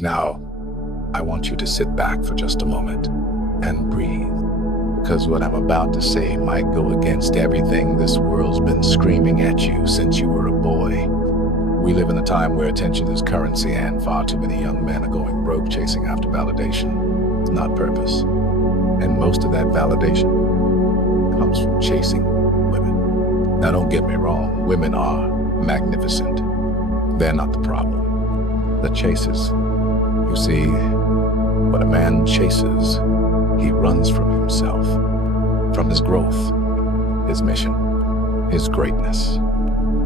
Now, I want you to sit back for just a moment and breathe, because what I'm about to say might go against everything this world's been screaming at you since you were a boy. We live in a time where attention is currency, and far too many young men are going broke chasing after validation, not purpose. And most of that validation comes from chasing women. Now, don't get me wrong, women are magnificent. They're not the problem. The chasers. You see, when a man chases, he runs from himself, from his growth, his mission, his greatness.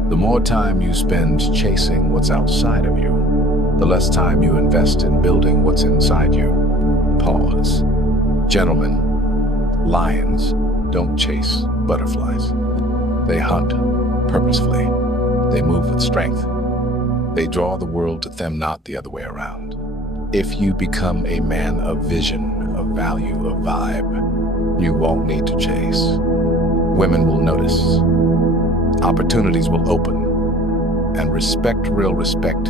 The more time you spend chasing what's outside of you, the less time you invest in building what's inside you. Pause. Gentlemen, lions don't chase butterflies. They hunt purposefully. They move with strength. They draw the world to them, not the other way around. If you become a man of vision, of value, of vibe, you won't need to chase. Women will notice. Opportunities will open. And respect, real respect,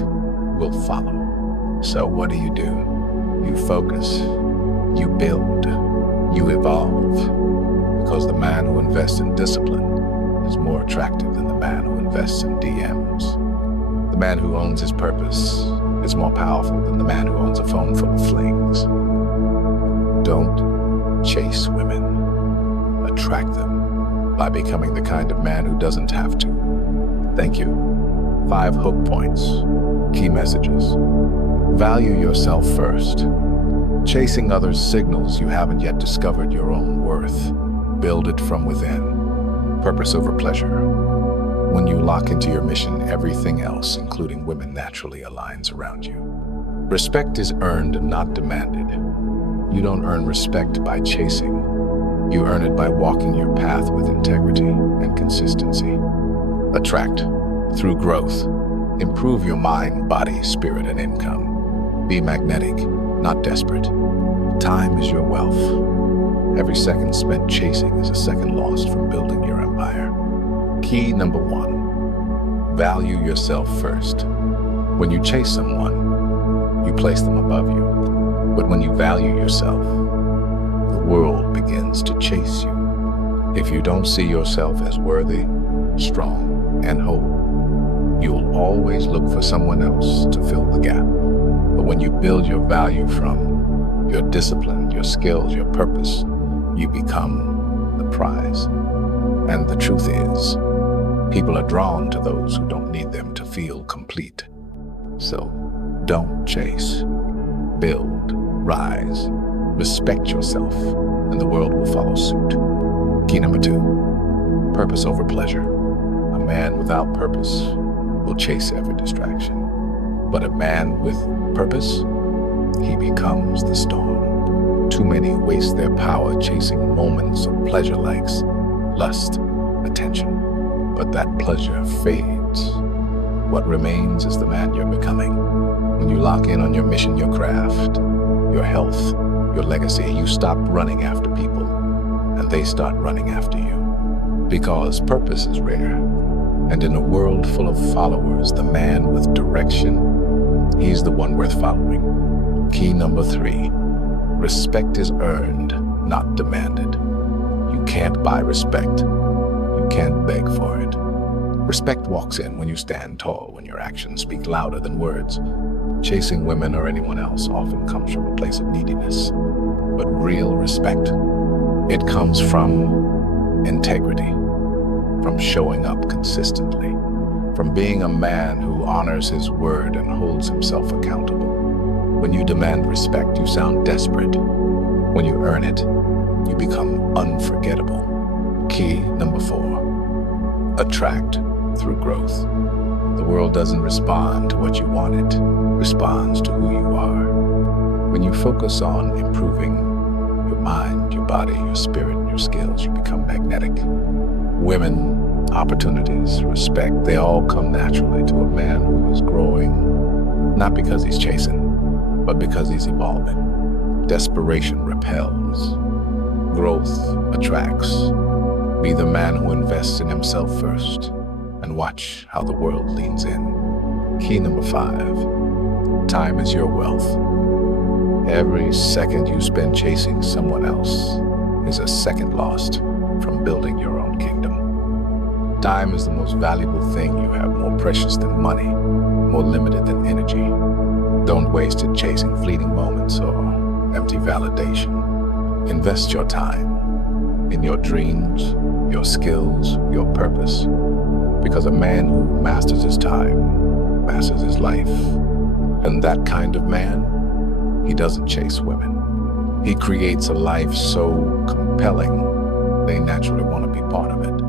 will follow. So what do? You focus. You build. You evolve. Because the man who invests in discipline is more attractive than the man who invests in DMs. The man who owns his purpose is more powerful than the man who owns a phone full of flings. Don't chase women. Attract them by becoming the kind of man who doesn't have to. Thank you. 5 hook points. Key messages. Value yourself first. Chasing others signals you haven't yet discovered your own worth. Build it from within. Purpose over pleasure. When you lock into your mission, everything else, including women, naturally aligns around you. Respect is earned, not demanded. You don't earn respect by chasing. You earn it by walking your path with integrity and consistency. Attract through growth. Improve your mind, body, spirit, and income. Be magnetic, not desperate. Time is your wealth. Every second spent chasing is a second lost from building your empire. Key number 1, value yourself first. When you chase someone, you place them above you. But when you value yourself, the world begins to chase you. If you don't see yourself as worthy, strong, and whole, you'll always look for someone else to fill the gap. But when you build your value from your discipline, your skills, your purpose, you become the prize. And the truth is, people are drawn to those who don't need them to feel complete. So, don't chase. Build, rise, respect yourself, and the world will follow suit. Key number 2, purpose over pleasure. A man without purpose will chase every distraction. But a man with purpose, he becomes the storm. Too many waste their power chasing moments of pleasure like lust, attention. But that pleasure fades. What remains is the man you're becoming. When you lock in on your mission, your craft, your health, your legacy, you stop running after people, and they start running after you. Because purpose is rare. And in a world full of followers, the man with direction, he's the one worth following. Key number 3, respect is earned, not demanded. You can't buy respect. You can't beg for it. Respect walks in when you stand tall, when your actions speak louder than words. Chasing women or anyone else often comes from a place of neediness. But real respect, it comes from integrity, from showing up consistently, from being a man who honors his word and holds himself accountable. When you demand respect, you sound desperate. When you earn it, you become unforgettable. Key number 4, attract through growth. The world doesn't respond to what you want, it responds to who you are. When you focus on improving your mind, your body, your spirit, and your skills, you become magnetic. Women, opportunities, respect, they all come naturally to a man who is growing, not because he's chasing, but because he's evolving. Desperation repels. Growth attracts. Be the man who invests in himself first, and watch how the world leans in. Key number 5, Time is your wealth. Every second you spend chasing someone else is a second lost from building your own kingdom. Time is the most valuable thing you have, more precious than money, more limited than energy. Don't waste it chasing fleeting moments or empty validation. Invest your time in your dreams, your skills, your purpose. Because a man who masters his time masters his life. And that kind of man, he doesn't chase women. He creates a life so compelling, they naturally want to be part of it.